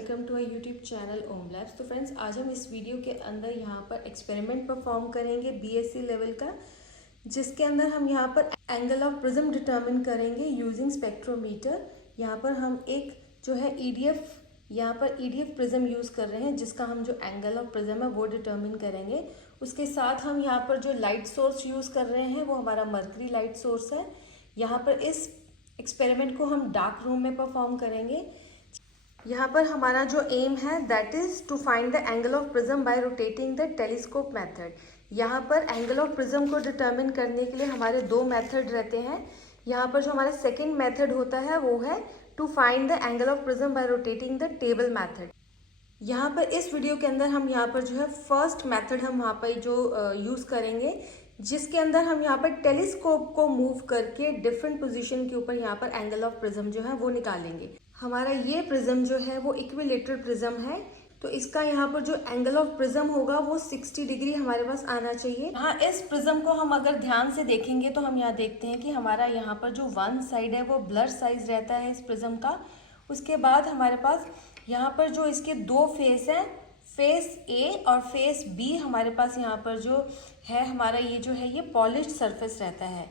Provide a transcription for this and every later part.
Welcome to our YouTube channel Om Labs. तो friends, आज हम इस वीडियो के अंदर यहाँ पर एक्सपेरिमेंट परफॉर्म करेंगे बीएससी लेवल का, जिसके अंदर हम यहाँ पर एंगल ऑफ प्रिज्म डिटरमिन करेंगे यूजिंग स्पेक्ट्रोमीटर। यहाँ पर हम एक जो है ईडीएफ प्रिज्म यूज़ कर रहे हैं, जिसका हम जो एंगल ऑफ प्रिज्म है वो डिटरमिन करेंगे। उसके साथ हम यहाँ पर जो लाइट सोर्स यूज़ कर रहे हैं वो हमारा मर्करी लाइट सोर्स है। यहाँ पर इस एक्सपेरिमेंट को हम डार्क रूम में परफॉर्म करेंगे। यहाँ पर हमारा जो एम है that is to find the angle of prism by rotating the telescope method. यहाँ पर एंगल ऑफ प्रिज्म को डिटरमिन करने के लिए हमारे दो मेथड रहते हैं। यहाँ पर जो हमारा सेकंड मेथड होता है वो है to find the angle of prism by rotating the table method. यहाँ पर इस वीडियो के अंदर हम यहाँ पर जो है फर्स्ट मेथड हम वहाँ पर जो यूज़ करेंगे, जिसके अंदर हम यहाँ पर टेलीस्कोप को मूव करके डिफरेंट पोजीशन के ऊपर यहाँ पर एंगल ऑफ प्रिज्म जो है वो निकालेंगे। हमारा ये प्रिज्म जो है वो इक्विलेटरल प्रिज्म है, तो इसका यहाँ पर जो एंगल ऑफ प्रिज्म होगा वो 60 डिग्री हमारे पास आना चाहिए। हाँ, इस प्रिज्म को हम अगर ध्यान से देखेंगे तो हम यहाँ देखते हैं कि हमारा यहाँ पर जो वन साइड है वो ब्लर साइज रहता है इस प्रिज्म का। उसके बाद हमारे पास यहाँ पर जो इसके दो फेस हैं, फेस ए और फेस बी, हमारे पास यहाँ पर जो है हमारा ये जो है ये पॉलिश्ड सरफेस रहता है।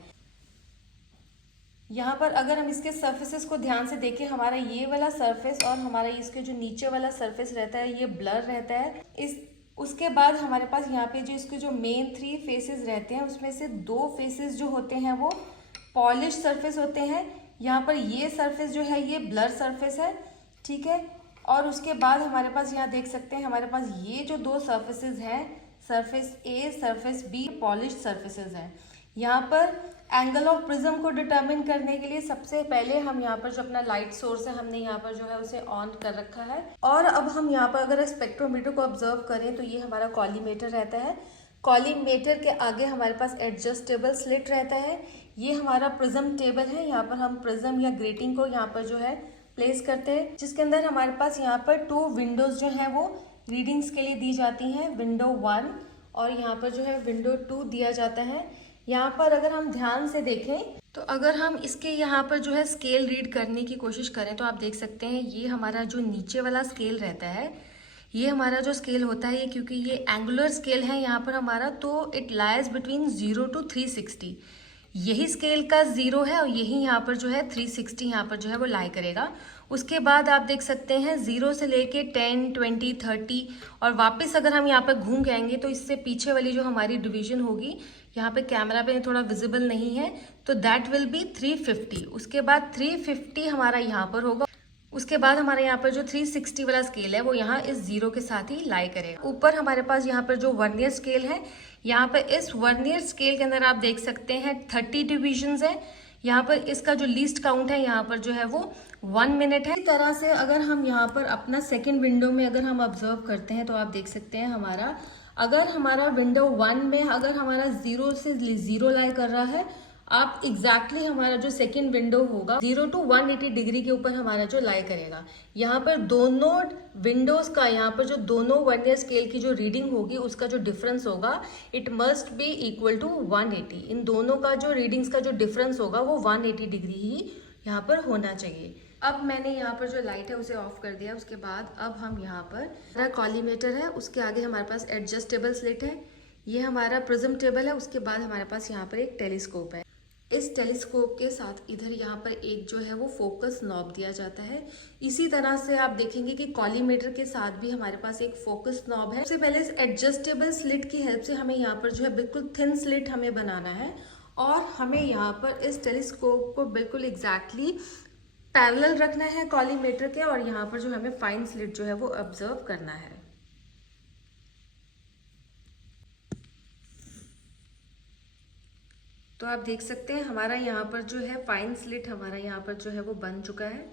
यहाँ पर अगर हम इसके सरफेसेस को ध्यान से देखें, हमारा ये वाला सरफेस और हमारा इसके जो नीचे वाला सरफेस रहता है ये ब्लर रहता है। उसके बाद हमारे पास यहाँ पे जो इसके जो मेन थ्री फेसेस रहते हैं उसमें से दो फेसेस जो होते हैं वो पॉलिश सरफेस होते हैं। यहाँ पर ये सरफेस जो है ये ब्लर सरफेस है, ठीक है। और उसके बाद हमारे पास यहाँ देख सकते हैं हमारे पास ये जो दो सरफेसेस हैं, surface A surface B, polish surfaces हैं। यहाँ पर एंगल ऑफ प्रिज्म को डिटरमिन करने के लिए सबसे पहले हम यहाँ पर जो अपना लाइट सोर्स है हमने यहाँ पर जो है उसे ऑन कर रखा है। और अब हम यहाँ पर अगर स्पेक्ट्रोमीटर को ऑब्जर्व करें तो ये हमारा कॉलीमेटर रहता है। कॉलीमेटर के आगे हमारे पास एडजस्टेबल स्लिट रहता है। ये हमारा प्रिज्म टेबल है। यहाँ पर हम प्रिज्म या ग्रेटिंग को यहाँ पर जो है प्लेस करते हैं, जिसके अंदर हमारे पास यहाँ पर टू विंडोज जो है वो रीडिंग्स के लिए दी जाती हैं, विंडो 1 और यहाँ पर जो है विंडो 2 दिया जाता है। यहाँ पर अगर हम ध्यान से देखें तो अगर हम इसके यहाँ पर जो है स्केल रीड करने की कोशिश करें तो आप देख सकते हैं ये हमारा जो नीचे वाला स्केल रहता है, ये हमारा जो स्केल होता है, ये क्योंकि ये एंगुलर स्केल है यहाँ पर हमारा, तो इट लाइज बिटवीन 0 to 360। यही स्केल का 0 है और यही यहाँ पर जो है 360 यहाँ पर जो है वो लाई करेगा। उसके बाद आप देख सकते हैं 0 से लेके 10, 20, 30 और वापस अगर हम यहाँ पर घूम के आएंगे तो इससे पीछे वाली जो हमारी डिवीजन होगी, यहाँ पे कैमरा पे थोड़ा विजिबल नहीं है, तो दैट विल बी 350। उसके बाद 350 हमारा यहाँ पर होगा। उसके बाद हमारे यहाँ पर जो 360 वाला स्केल है वो यहाँ इस 0 के साथ ही लाई करेगा। ऊपर हमारे पास यहाँ पर जो वर्नियर स्केल है, यहाँ पर इस वर्नियर स्केल के अंदर आप देख सकते हैं 30 डिविजन्स है। यहाँ पर इसका जो लीस्ट काउंट है यहाँ पर जो है वो 1 मिनट है। इस तरह से अगर हम यहाँ पर अपना सेकेंड विंडो में अगर हम ऑब्जर्व करते हैं तो आप देख सकते हैं अगर हमारा विंडो 1 में अगर हमारा 0 से 0 लाई कर रहा है, आप एग्जैक्टली हमारा जो सेकंड विंडो होगा 0 to 180 डिग्री के ऊपर हमारा जो लाई करेगा। यहाँ पर दोनों विंडोज का यहाँ पर जो दोनों वर्नियर स्केल की जो रीडिंग होगी उसका जो डिफरेंस होगा it must be equal to 180। इन दोनों का जो रीडिंग्स का जो डिफरेंस होगा वो 180 डिग्री ही यहाँ पर होना चाहिए। अब मैंने यहाँ पर जो लाइट है उसे ऑफ कर दिया। उसके बाद अब हम यहाँ पर कॉलीमेटर है, उसके आगे हमारे पास एडजस्टेबल स्लिट है, ये हमारा प्रिज्म टेबल है। उसके बाद हमारे पास यहाँ पर एक टेलीस्कोप है। इस टेलीस्कोप के साथ इधर यहाँ पर एक जो है वो फोकस नॉब दिया जाता है। इसी तरह से आप देखेंगे कि कॉलीमेटर के साथ भी हमारे पास एक फोकस नॉब है। सबसे पहले इस एडजस्टेबल स्लिट की हेल्प से हमें यहाँ पर जो है बिल्कुल थिन स्लिट हमें बनाना है और हमें यहाँ पर इस टेलीस्कोप को बिल्कुल एग्जैक्टली पैरेलल रखना है कॉलीमेटर के, और यहाँ पर जो हमें फाइन स्लिट जो है वो ऑब्जर्व करना है। तो आप देख सकते हैं हमारा यहाँ पर जो है फाइन स्लिट हमारा यहाँ पर जो है वो बन चुका है,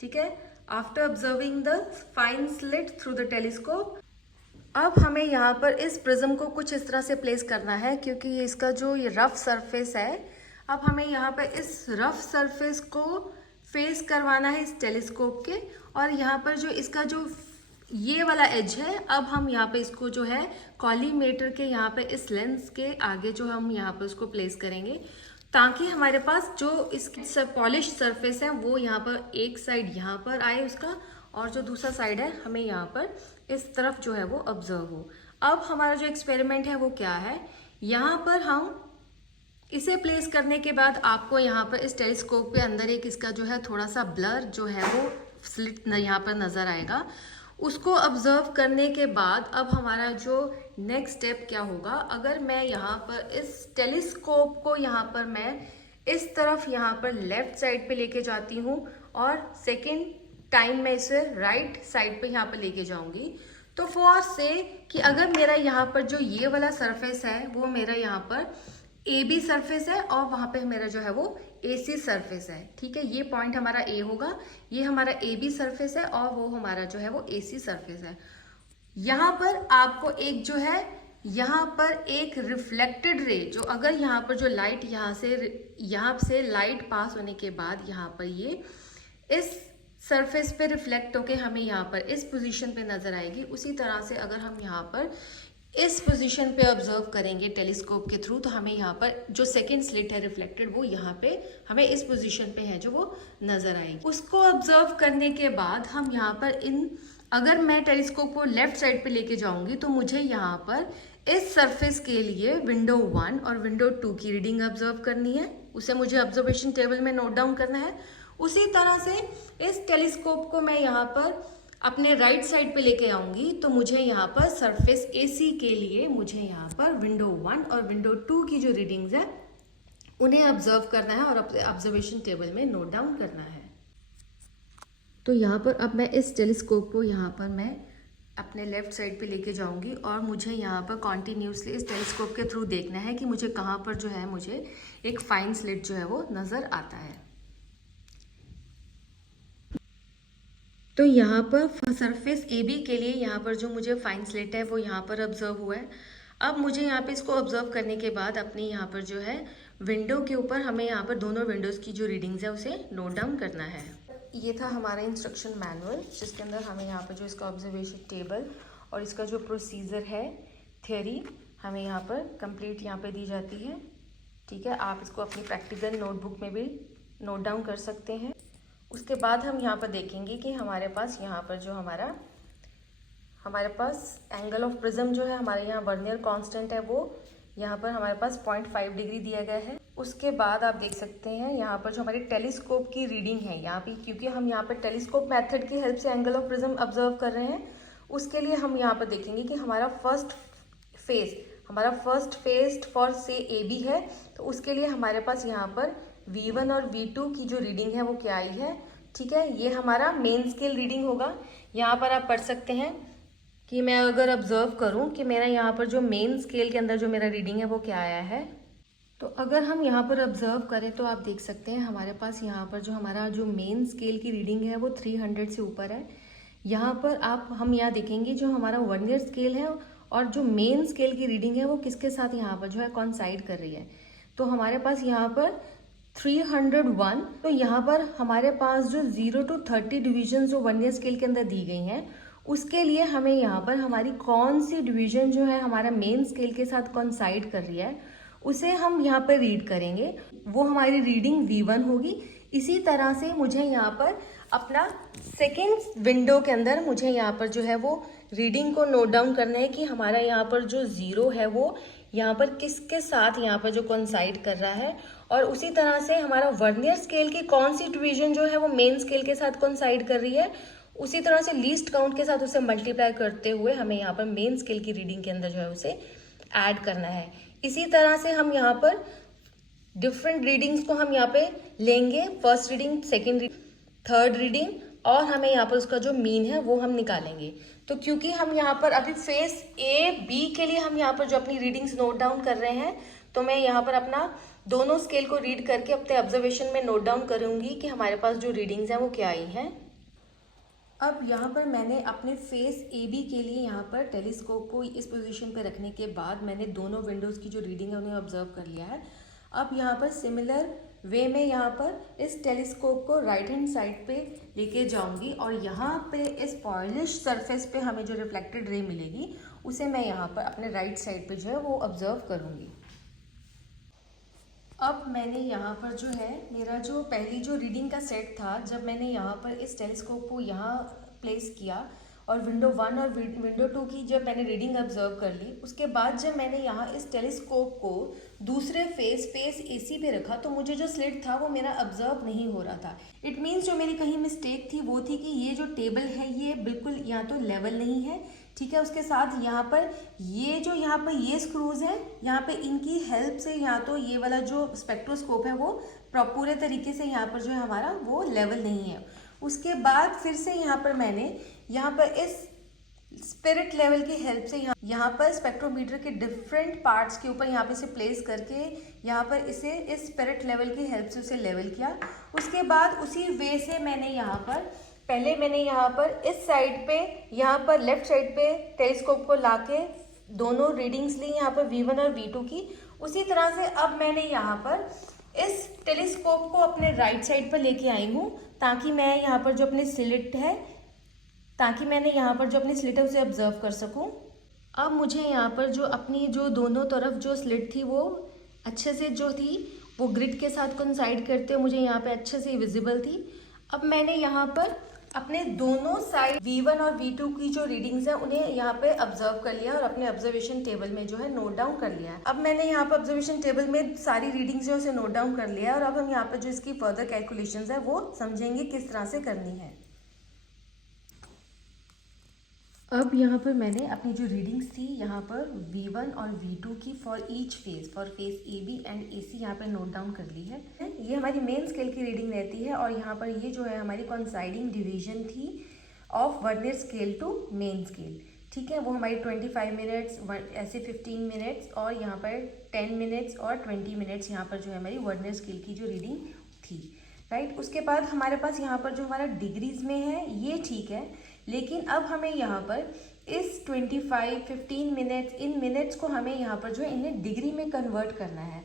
ठीक है। After observing the fine slit through the telescope, अब हमें यहाँ पर इस प्रिज्म को कुछ इस तरह से प्लेस करना है, क्योंकि ये इसका जो ये रफ सरफेस है, अब हमें यहाँ पर इस रफ सरफेस को फेस करवाना है इस टेलीस्कोप के, और यहाँ पर जो इसका जो ये वाला एज है, अब हम यहाँ पे इसको जो है कॉलीमेटर के यहाँ पे इस लेंस के आगे जो हम यहाँ पे उसको प्लेस करेंगे, ताकि हमारे पास जो इसकी पॉलिश सरफेस है वो यहाँ पर एक साइड यहाँ पर आए उसका, और जो दूसरा साइड है हमें यहाँ पर इस तरफ जो है वो ऑब्जर्व हो। अब हमारा जो एक्सपेरिमेंट है वो क्या है, यहाँ पर हम इसे प्लेस करने के बाद आपको यहाँ पर इस टेलीस्कोप के अंदर एक इसका जो है थोड़ा सा ब्लर जो है वो स्लिट यहाँ पर नज़र आएगा। उसको ऑब्जर्व करने के बाद अब हमारा जो नेक्स्ट स्टेप क्या होगा, अगर मैं यहाँ पर इस टेलीस्कोप को यहाँ पर मैं इस तरफ यहाँ पर लेफ्ट साइड पे लेके जाती हूँ और सेकेंड टाइम मैं इसे राइट साइड पे यहाँ पर लेके जाऊँगी, तो फॉर से कि अगर मेरा यहाँ पर जो ये वाला सरफेस है वो मेरा यहाँ पर AB सरफेस है और वहाँ पे मेरा जो है वो AC सरफेस है, ठीक है। ये पॉइंट हमारा A होगा, ये हमारा AB सरफेस है और वो हमारा जो है वो AC सरफेस है। यहाँ पर आपको एक जो है यहाँ पर एक रिफ्लेक्टेड रे, जो अगर यहाँ पर जो लाइट यहाँ से लाइट पास होने के बाद यहाँ पर ये इस सरफेस पे रिफ्लेक्ट होके हमें यहाँ पर इस पोजीशन पे नजर आएगी। उसी तरह से अगर हम यहाँ पर इस पोजीशन पे ऑब्जर्व करेंगे टेलीस्कोप के थ्रू, तो हमें यहाँ पर जो सेकंड स्लिट है रिफ्लेक्टेड वो यहाँ पे हमें इस पोजीशन पे है जो वो नजर आएगी। उसको ऑब्जर्व करने के बाद हम यहाँ पर अगर मैं टेलीस्कोप को लेफ्ट साइड पे लेके जाऊंगी तो मुझे यहाँ पर इस सरफेस के लिए विंडो 1 और विंडो 2 की रीडिंग ऑब्जर्व करनी है, उसे मुझे ऑब्जर्वेशन टेबल में नोट डाउन करना है। उसी तरह से इस टेलीस्कोप को मैं यहाँ पर अपने राइट साइड पे लेके आऊंगी तो मुझे यहाँ पर सरफेस AC के लिए मुझे यहाँ पर विंडो 1 और विंडो 2 की जो रीडिंग्स है उन्हें ऑब्जर्व करना है और अपने ऑब्जर्वेशन टेबल में नोट डाउन करना है। तो यहाँ पर अब मैं इस टेलीस्कोप को यहाँ पर मैं अपने लेफ्ट साइड पे लेके जाऊंगी और मुझे यहाँ पर कॉन्टिन्यूसली इस टेलीस्कोप के थ्रू देखना है कि मुझे कहाँ पर जो है मुझे एक फाइन स्लिट जो है वो नज़र आता है। तो यहाँ पर सरफेस AB के लिए यहाँ पर जो मुझे फाइन स्लिट है वो यहाँ पर ऑब्जर्व हुआ है। अब मुझे यहाँ पे इसको ऑब्जर्व करने के बाद अपनी यहाँ पर जो है विंडो के ऊपर हमें यहाँ पर दोनों विंडोज़ की जो रीडिंग्स है उसे नोट डाउन करना है। ये था हमारा इंस्ट्रक्शन मैनुअल, जिसके अंदर हमें यहाँ पर जो इसका ऑब्जर्वेशन टेबल और इसका जो प्रोसीजर है थियोरी हमें यहाँ पर कंप्लीट यहाँ पे दी जाती है, ठीक है। आप इसको अपनी प्रैक्टिकल नोटबुक में भी नोट डाउन कर सकते हैं। उसके बाद हम यहाँ पर देखेंगे कि हमारे पास यहाँ पर जो हमारे पास एंगल ऑफ प्रिज्म जो है हमारे यहाँ वर्नियर कांस्टेंट है वो यहाँ पर हमारे पास 0.5 डिग्री दिया गया है। उसके बाद आप देख सकते हैं यहाँ पर जो हमारी टेलीस्कोप की रीडिंग है यहाँ पे, क्योंकि हम यहाँ पर टेलीस्कोप मेथड की हेल्प से एंगल ऑफ प्रिज्म ऑब्जर्व कर रहे हैं, उसके लिए हम यहाँ पर देखेंगे कि हमारा फर्स्ट फेज फॉर से AB है, तो उसके लिए हमारे पास यहाँ पर V1 और V2 की जो रीडिंग है वो क्या आई है, ठीक है। ये हमारा मेन स्केल रीडिंग होगा। यहाँ पर आप पढ़ सकते हैं कि मैं अगर ऑब्जर्व करूँ कि मेरा यहाँ पर जो मेन स्केल के अंदर जो मेरा रीडिंग है वो क्या आया है, तो अगर हम यहाँ पर ऑब्जर्व करें तो आप देख सकते हैं हमारे पास यहाँ पर जो हमारा जो मेन स्केल की रीडिंग है वो 300 से ऊपर है। यहाँ पर हम यहाँ देखेंगे जो हमारा वर्नियर स्केल है और जो मेन स्केल की रीडिंग है वो किसके साथ यहाँ पर जो है कॉन्साइड कर रही है, तो हमारे पास यहाँ पर 301। तो यहाँ पर हमारे पास जो 0 to 30 डिवीजन जो वर्नियर स्केल के अंदर दी गई हैं, उसके लिए हमें यहाँ पर हमारी कौन सी डिवीजन जो है हमारा मेन स्केल के साथ कॉन्साइड कर रही है उसे हम यहाँ पर रीड करेंगे, वो हमारी रीडिंग V1 होगी। इसी तरह से मुझे यहाँ पर अपना सेकेंड विंडो के अंदर मुझे यहाँ पर जो है वो रीडिंग को नोट डाउन करना है कि हमारा यहाँ पर जो 0 है वो यहाँ पर किसके साथ यहाँ पर जो कॉन्साइड कर रहा है, और उसी तरह से हमारा वर्नियर स्केल की कौन सी डिवीजन जो है वो मेन स्केल के साथ कॉन्साइड कर रही है, उसी तरह से लीस्ट काउंट के साथ उसे मल्टीप्लाई करते हुए हमें यहाँ पर मेन स्केल की रीडिंग के अंदर जो है उसे ऐड करना है। इसी तरह से हम यहाँ पर डिफरेंट रीडिंग्स को हम यहाँ पे लेंगे, first reading, second reading, third reading, और हमें यहाँ पर उसका जो मीन है वो हम निकालेंगे। तो क्योंकि हम यहाँ पर अभी फेस AB के लिए हम यहाँ पर जो अपनी रीडिंग्स नोट डाउन कर रहे हैं, तो मैं यहाँ पर अपना दोनों स्केल को रीड करके अपने ऑब्जर्वेशन में नोट डाउन करूँगी कि हमारे पास जो रीडिंग्स हैं वो क्या आई हैं। अब यहाँ पर मैंने अपने फेस AB के लिए यहाँ पर टेलीस्कोप को इस पोजीशन पे रखने के बाद मैंने दोनों विंडोज़ की जो रीडिंग है उन्हें ऑब्जर्व कर लिया है। अब यहाँ पर सिमिलर वे में यहाँ पर इस टेलीस्कोप को राइट हैंड साइड पे लेके जाऊंगी और यहाँ पे इस पॉलिश सरफेस पे हमें जो रिफ्लेक्टेड रे मिलेगी उसे मैं यहाँ पर अपने राइट साइड पे जो है वो ऑब्जर्व करूँगी। अब मैंने यहाँ पर जो है मेरा जो पहली जो रीडिंग का सेट था, जब मैंने यहाँ पर इस टेलीस्कोप को यहाँ प्लेस किया और विंडो 1 और विंडो 2 की जब मैंने रीडिंग ऑब्जर्व कर ली, उसके बाद जब मैंने यहाँ इस टेलीस्कोप को दूसरे फेस एसी पे रखा तो मुझे जो स्लिट था वो मेरा ऑब्जर्व नहीं हो रहा था। इट मीन्स जो मेरी कहीं मिस्टेक थी वो थी कि ये जो टेबल है ये बिल्कुल या तो लेवल नहीं है, ठीक है। उसके साथ यहाँ पर ये स्क्रूज हैं, यहाँ पे इनकी हेल्प से या तो ये वाला जो स्पेक्ट्रोस्कोप है वो पूरे तरीके से यहाँ पर जो है हमारा वो लेवल नहीं है। उसके बाद फिर से यहाँ पर मैंने यहाँ पर इस स्पिरिट लेवल की हेल्प से यहाँ पर स्पेक्ट्रोमीटर के डिफरेंट पार्ट्स के ऊपर यहाँ पे इसे प्लेस करके यहाँ पर इसे इस स्पिरिट लेवल की हेल्प से उसे लेवल किया। उसके बाद उसी वे से मैंने यहाँ पर इस साइड पे यहाँ पर लेफ्ट साइड पे टेलीस्कोप को लाके दोनों रीडिंग्स ली यहाँ पर V1 और V2 की। उसी तरह से अब मैंने यहाँ पर इस टेलीस्कोप को अपने राइट साइड पर लेके आई हूँ ताकि मैंने यहाँ पर जो अपनी स्लिट है उसे ऑब्जर्व कर सकूँ। अब मुझे यहाँ पर जो अपनी जो दोनों तरफ जो स्लिट थी वो अच्छे से जो थी वो ग्रिड के साथ कोइंसाइड करते हुए मुझे यहाँ पे अच्छे से विजिबल थी। अब मैंने यहाँ पर अपने दोनों साइड V1 और V2 की जो रीडिंग्स हैं उन्हें यहाँ पे ऑब्जर्व कर लिया और अपने ऑब्जर्वेशन टेबल में जो है नोट डाउन कर लिया है। अब मैंने यहाँ पर ऑब्जर्वेशन टेबल में सारी रीडिंग्स जो है उसे नोट डाउन कर लिया है और अब हम यहाँ पर जो इसकी फर्दर कैलकुलेशंस है वो समझेंगे किस तरह से करनी है। अब यहाँ पर मैंने अपनी जो रीडिंग्स थी यहाँ पर V1 और V2 की for face AB and AC यहाँ पर नोट डाउन कर ली है। ये हमारी मेन स्केल की रीडिंग रहती है और यहाँ पर ये जो है हमारी कोइंसाइडिंग डिवीजन थी of vernier scale to main scale, ठीक है। वो हमारी 25 मिनट्स, ऐसे 15 मिनट्स और यहाँ पर 10 मिनट्स और 20 मिनट्स यहाँ पर जो है हमारी वर्नियर स्केल की जो रीडिंग थी, राइट। उसके बाद हमारे पास यहाँ पर जो हमारा डिग्रीज में है ये ठीक है, लेकिन अब हमें यहाँ पर इस 15 मिनट्स इन मिनट्स को हमें यहाँ पर जो है इन्हें डिग्री में कन्वर्ट करना है।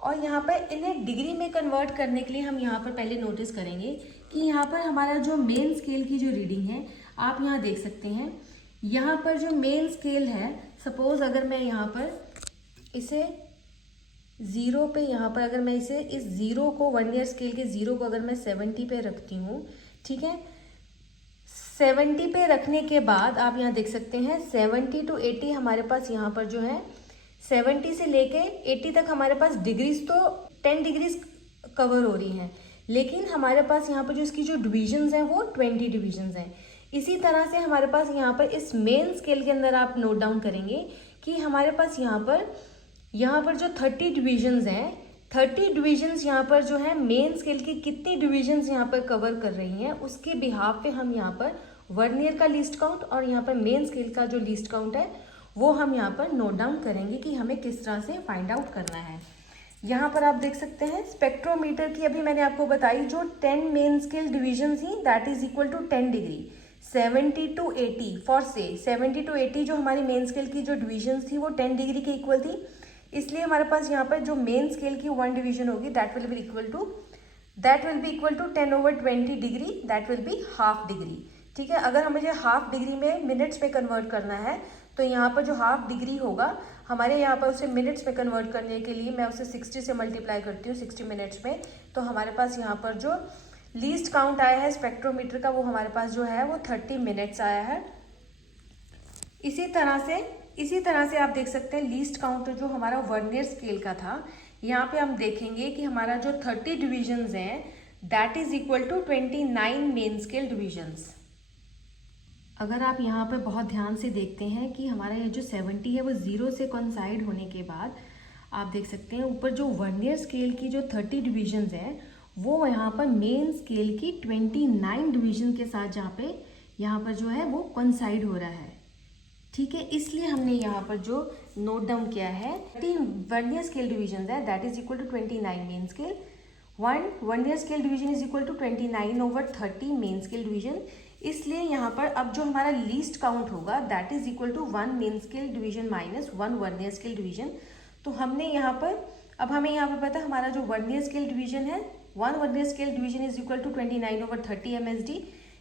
और यहाँ पर इन्हें डिग्री में कन्वर्ट करने के लिए हम यहाँ पर पहले नोटिस करेंगे कि यहाँ पर हमारा जो मेन स्केल की जो रीडिंग है आप यहाँ देख सकते हैं। यहाँ पर जो मेन स्केल है, सपोज अगर मैं यहाँ पर इसे 0 पे यहाँ पर अगर मैं इसे इस 0 को वर्नियर स्केल के 0 को अगर मैं 70 पे रखती हूँ, ठीक है। 70 पे रखने के बाद आप यहाँ देख सकते हैं 70 to 80 हमारे पास यहाँ पर जो है 70 से लेके 80 तक हमारे पास डिग्रीज तो 10 डिग्रीज कवर हो रही हैं, लेकिन हमारे पास यहाँ पर जो इसकी जो डिविजन्स हैं वो 20 डिविजन्स हैं। इसी तरह से हमारे पास यहाँ पर इस मेन स्केल के अंदर आप नोट डाउन करेंगे कि हमारे पास यहाँ पर जो 30 डिविजन्स हैं, 30 डिविजन्स यहाँ पर जो है मेन स्केल की कितनी डिविजन्स यहाँ पर कवर कर रही हैं उसके बिहाफ पे हम यहाँ पर वर्नियर का लीस्ट काउंट और यहाँ पर मेन स्केल का जो लीस्ट काउंट है वो हम यहाँ पर नोट डाउन करेंगे कि हमें किस तरह से फाइंड आउट करना है। यहाँ पर आप देख सकते हैं स्पेक्ट्रोमीटर की अभी मैंने आपको बताई जो 10 मेन स्केल डिविजन थी that is equal to 10 degree. 70 to 80 for से 70 to 80 जो हमारी मेन स्केल की जो डिविजन थी वो 10 डिग्री के इक्वल थी, इसलिए हमारे पास यहाँ पर जो मेन स्केल की 1 डिवीजन होगी that will be equal to 10/20 degree, that will be half degree, ठीक है। अगर हमें जो हाफ डिग्री में मिनट्स में कन्वर्ट करना है तो यहाँ पर जो हाफ डिग्री होगा हमारे यहाँ पर उसे मिनट्स में कन्वर्ट करने के लिए मैं उसे 60 से मल्टीप्लाई करती हूँ 60 मिनट्स में, तो हमारे पास यहाँ पर जो लीस्ट काउंट आया है स्पेक्ट्रोमीटर का वो हमारे पास जो है वो 30 मिनट्स आया है। इसी तरह से आप देख सकते हैं लीस्ट काउंट जो हमारा वर्नियर स्केल का था, यहाँ पे हम देखेंगे कि हमारा जो 30 डिविजन्स हैं that is equal to 29 main scale divisions. अगर आप यहाँ पे बहुत ध्यान से देखते हैं कि हमारा ये जो 70 है वो 0 से कोइंसाइड होने के बाद आप देख सकते हैं ऊपर जो वर्नियर स्केल की जो 30 डिविजन्स हैं वो यहाँ पर मेन स्केल की 29 डिवीजन के साथ यहाँ पर जो है वो कोइंसाइड हो रहा है, ठीक है। इसलिए हमने यहाँ पर जो नोट डाउन किया है 30 वर्नियर स्केल डिवीजन है that is equal to 29 main scale, 1 vernier scale division is equal to 29/30 main scale division. इसलिए यहाँ पर अब जो हमारा लीस्ट काउंट होगा that is equal to 1 main scale division minus 1 vernier scale division. तो हमने यहाँ पर अब हमें यहाँ पर पता है हमारा जो वर्नियर स्केल डिवीजन है 1 vernier scale division is equal to 29/30 MSD।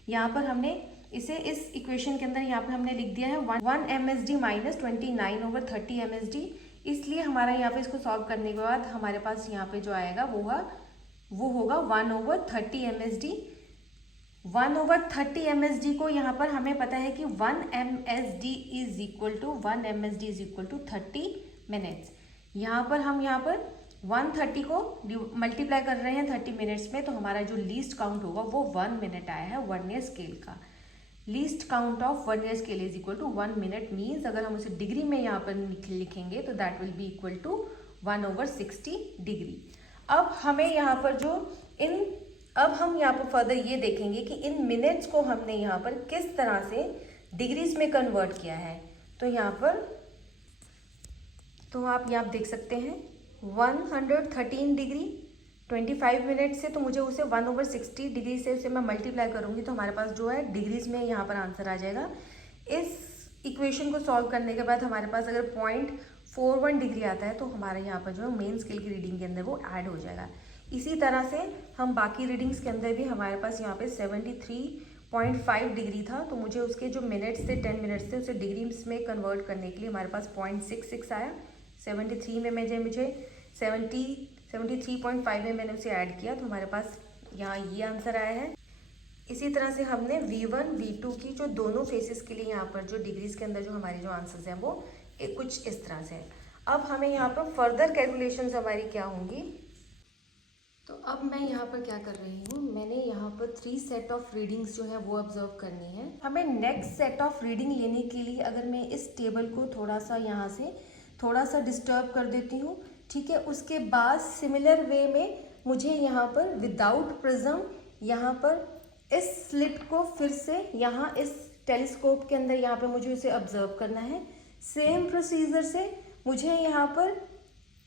यहाँ पर हमने इसे इस इक्वेशन के अंदर यहाँ पे हमने लिख दिया है 1 MSD माइनस 29/30 MSD। इसलिए हमारा यहाँ पे इसको सॉल्व करने के बाद हमारे पास यहाँ पे जो आएगा वो होगा 1/30 MSD 1/30 MSD को यहाँ पर हमें पता है कि 1 MSD is equal to 30 minutes. यहाँ पर हम 130 को मल्टीप्लाई कर रहे हैं 30 मिनट्स में, तो हमारा जो लीस्ट काउंट होगा वो 1 मिनट आया है 1 ईयर स्केल का। Least count of 1 year scale is equal to 1 minute means अगर हम उसे डिग्री में यहाँ पर लिखेंगे तो that will be equal to 1/60 degree. अब हमें यहाँ पर अब हम यहाँ पर फर्दर ये देखेंगे कि इन मिनट्स को हमने यहाँ पर किस तरह से डिग्रीज में कन्वर्ट किया है। तो यहाँ पर तो आप यहाँ देख सकते हैं 113 डिग्री 25 मिनट से, तो मुझे उसे 1/60 डिग्री से उसे मैं मल्टीप्लाई करूँगी तो हमारे पास जो है डिग्रीज में यहाँ पर आंसर आ जाएगा। इस इक्वेशन को सॉल्व करने के बाद हमारे पास अगर 0.41 डिग्री आता है तो हमारे यहाँ पर जो है मेन स्केल की रीडिंग के अंदर वो ऐड हो जाएगा। इसी तरह से हम बाकी रीडिंग्स के अंदर भी हमारे पास यहाँ पे 73.5 डिग्री था, तो मुझे उसके जो मिनट्स थे 10 मिनट्स थे उसे डिग्रीज में कन्वर्ट करने के लिए हमारे पास 0.66 आया। 73 में मुझे 73.5 में मैंने उसे ऐड किया तो हमारे पास यहाँ ये आंसर आया है। इसी तरह से हमने V1 V2 की जो दोनों फेसेस के लिए यहाँ पर जो डिग्रीज के अंदर जो हमारे जो आंसर्स हैं वो कुछ इस तरह से है। अब हमें यहाँ पर फर्दर कैलकुलेशंस हमारी क्या होंगी, तो अब मैं यहाँ पर क्या कर रही हूँ, मैंने यहाँ पर 3 सेट ऑफ रीडिंग्स जो है वो ऑब्जर्व करनी है। हमें नेक्स्ट सेट ऑफ रीडिंग लेने के लिए अगर मैं इस टेबल को थोड़ा सा यहाँ से थोड़ा सा डिस्टर्ब कर देती हूँ, ठीक है। उसके बाद सिमिलर वे में मुझे यहाँ पर विदाउट प्रिज्म यहाँ पर इस स्लिट को फिर से यहाँ इस टेलीस्कोप के अंदर यहाँ पर मुझे इसे ऑब्जर्व करना है। सेम प्रोसीजर से मुझे यहाँ पर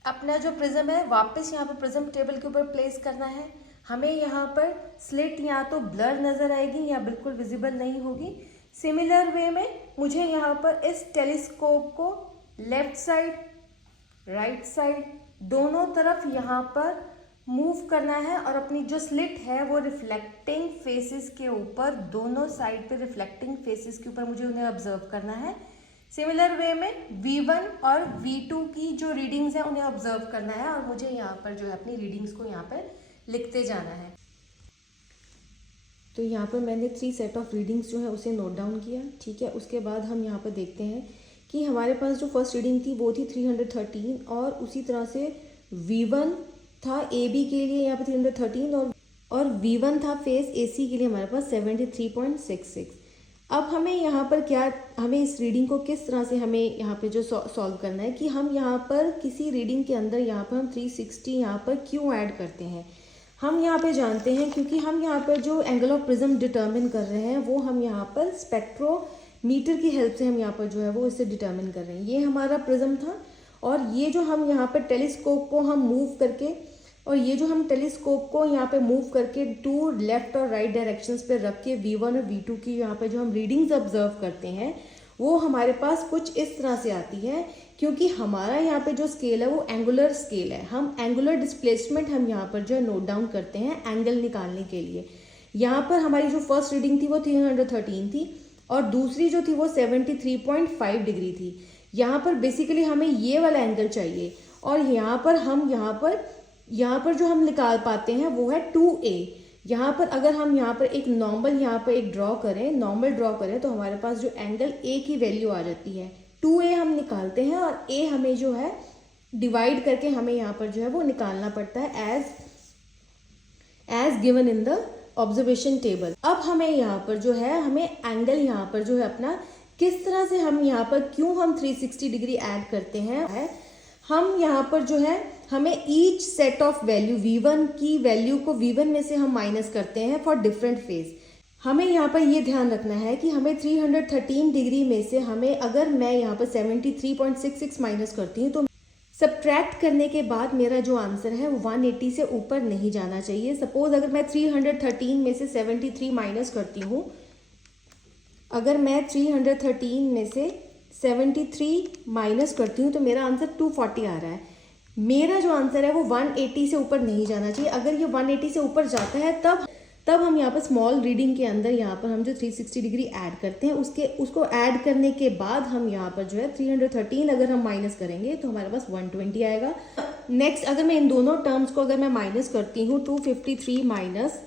अपना जो प्रिज्म है वापस यहाँ पर प्रिज्म टेबल के ऊपर प्लेस करना है। हमें यहाँ पर स्लिट या तो ब्लर नज़र आएगी या बिल्कुल विजिबल नहीं होगी। सिमिलर वे में मुझे यहाँ पर इस टेलीस्कोप को लेफ्ट साइड राइट साइड दोनों तरफ यहाँ पर मूव करना है और अपनी जो स्लिट है वो रिफ्लेक्टिंग फेसेस के ऊपर, दोनों साइड पे रिफ्लेक्टिंग फेसेस के ऊपर मुझे उन्हें ऑब्जर्व करना है। सिमिलर वे में V1 और V2 की जो रीडिंग्स हैं उन्हें ऑब्जर्व करना है और मुझे यहाँ पर जो है अपनी रीडिंग्स को यहाँ पर लिखते जाना है। तो यहाँ पर मैंने 3 सेट ऑफ रीडिंग्स जो है उसे नोट डाउन किया, ठीक है। उसके बाद हम यहाँ पर देखते हैं कि हमारे पास जो फर्स्ट रीडिंग थी वो थी 313 और उसी तरह से V1 था AB के लिए यहाँ पे 313 और V1 था फेस AC के लिए हमारे पास 73.66। अब हमें यहाँ पर हमें इस रीडिंग को किस तरह से हमें यहाँ पे जो सॉल्व करना है कि हम यहाँ पर किसी रीडिंग के अंदर यहाँ पर हम 360 यहाँ पर क्यों ऐड करते हैं। हम यहाँ पे जानते हैं क्योंकि हम यहाँ पर जो एंगल ऑफ प्रिज्म डिटर्मिन कर रहे हैं वो हम यहाँ पर स्पेक्ट्रोमीटर की हेल्प से हम यहाँ पर जो है वो इससे डिटर्मिन कर रहे हैं। ये हमारा प्रिज्म था और ये जो हम यहाँ पर टेलीस्कोप को हम मूव करके यहाँ पे मूव करके 2 लेफ्ट और राइट डायरेक्शंस पे रख के V1 और V2 की यहाँ पे जो हम रीडिंग्स ऑब्जर्व करते हैं वो हमारे पास कुछ इस तरह से आती है। क्योंकि हमारा यहाँ पे जो स्केल है वो एंगुलर स्केल है, हम एंगुलर डिस्प्लेसमेंट हम यहाँ पर जो है नोट डाउन करते हैं एंगल निकालने के लिए। यहाँ पर हमारी जो फर्स्ट रीडिंग थी वो 313 थी और दूसरी जो थी वो 73.5 डिग्री थी। यहाँ पर बेसिकली हमें ये वाला एंगल चाहिए और यहाँ पर जो हम निकाल पाते हैं वो है 2A। यहाँ पर अगर हम यहाँ पर एक नॉर्मल नॉर्मल ड्रॉ करें तो हमारे पास जो एंगल A की वैल्यू आ जाती है 2A हम निकालते हैं और A हमें जो है डिवाइड करके हमें यहाँ पर जो है वो निकालना पड़ता है as given in the observation table. अब हमें यहाँ पर जो है हमें एंगल यहाँ पर जो है अपना किस तरह से हम यहाँ पर क्यों हम 360 डिग्री ऐड करते हैं। हम यहाँ पर जो है हमें each set of value V1 की वैल्यू को V1 में से हम माइनस करते हैं फॉर डिफरेंट फेज। हमें यहाँ पर ये ध्यान रखना है कि हमें 313 डिग्री में से हमें अगर मैं यहाँ पर 73.66 माइनस करती हूँ तो सब्ट्रैक्ट करने के बाद मेरा जो आंसर है वो 180 से ऊपर नहीं जाना चाहिए। सपोज अगर मैं 313 में से 73 माइनस करती हूँ, अगर मैं 313 में से 73 माइनस करती हूँ तो मेरा आंसर 240 आ रहा है। मेरा जो आंसर है वो 180 से ऊपर नहीं जाना चाहिए। अगर ये 180 से ऊपर जाता है तब हम यहाँ पर स्मॉल रीडिंग के अंदर यहाँ पर हम जो 360 डिग्री ऐड करते हैं उसको ऐड करने के बाद हम यहाँ पर जो है 313 अगर हम माइनस करेंगे तो हमारे पास 120 आएगा। नेक्स्ट अगर मैं इन दोनों टर्म्स को अगर मैं माइनस करती हूँ 253 माइनस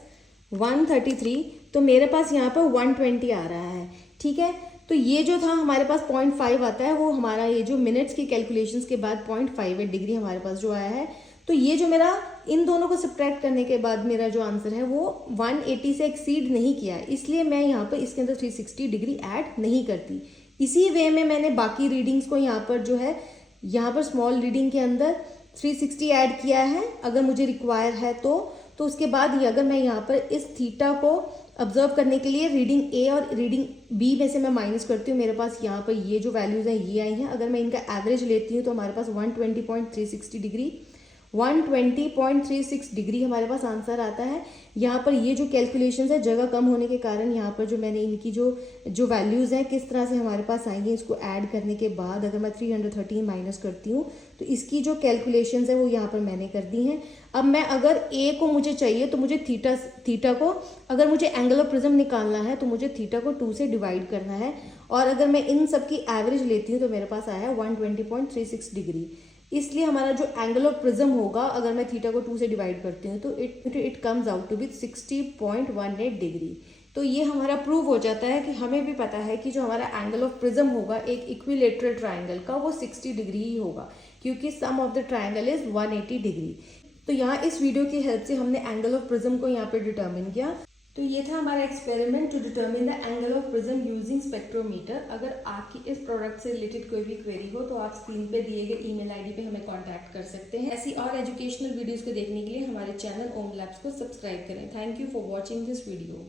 133, तो मेरे पास यहाँ पर 120 आ रहा है। ठीक है, तो ये जो था हमारे पास 0.5 आता है, वो हमारा ये जो मिनट्स की कैलकुलेशंस के बाद 0.58 डिग्री हमारे पास जो आया है। तो ये जो मेरा इन दोनों को सब्ट्रैक्ट करने के बाद मेरा जो आंसर है वो 180 से एक्सीड नहीं किया है, इसलिए मैं यहाँ पर इसके अंदर 360 डिग्री ऐड नहीं करती। इसी वे में मैंने बाकी रीडिंग्स को यहाँ पर जो है, यहाँ पर स्मॉल रीडिंग के अंदर 360 ऐड किया है अगर मुझे रिक्वायर है तो उसके बाद ये अगर मैं यहाँ पर इस थीटा को ऑब्जर्व करने के लिए रीडिंग ए और रीडिंग बी में से मैं माइनस करती हूँ, मेरे पास यहाँ पर ये जो वैल्यूज हैं ये आई हैं। अगर मैं इनका एवरेज लेती हूँ तो हमारे पास 120.360 डिग्री 120.36 डिग्री हमारे पास आंसर आता है। यहाँ पर ये जो कैलकुलेशंस है, जगह कम होने के कारण यहाँ पर जो मैंने इनकी जो वैल्यूज़ हैं किस तरह से हमारे पास आएंगे, इसको ऐड करने के बाद अगर मैं 313 माइनस करती हूँ तो इसकी जो कैलकुलेशंस है वो यहाँ पर मैंने कर दी हैं। अब मैं अगर ए को मुझे चाहिए तो मुझे थीटा को, अगर मुझे एंगल ऑफ प्रिज्म निकालना है तो मुझे थीटा को 2 से डिवाइड करना है, और अगर मैं इन सब की एवरेज लेती हूँ तो मेरे पास आया है 120.36 डिग्री। इसलिए हमारा जो एंगल ऑफ प्रिज्म होगा अगर मैं थीटा को 2 से डिवाइड करती हूँ तो it comes out to be 60.18 degree. तो ये हमारा प्रूव हो जाता है कि हमें भी पता है कि जो हमारा एंगल ऑफ प्रिज्म होगा एक इक्विलेटरल ट्राइंगल का वो 60 डिग्री ही होगा, क्योंकि sum of the triangle is 180 degree. तो यहाँ इस वीडियो की हेल्प से हमने एंगल ऑफ प्रिज्म को यहाँ पे डिटर्मिन किया। तो ये था हमारा experiment to determine the angle of prism using spectrometer. अगर आपकी इस प्रोडक्ट से रिलेटेड कोई भी क्वेरी हो तो आप स्क्रीन पे दिए गए ईमेल आईडी पे हमें कांटेक्ट कर सकते हैं। ऐसी और एजुकेशनल वीडियोस को देखने के लिए हमारे चैनल ओम लैब्स को सब्सक्राइब करें। Thank you for watching this video.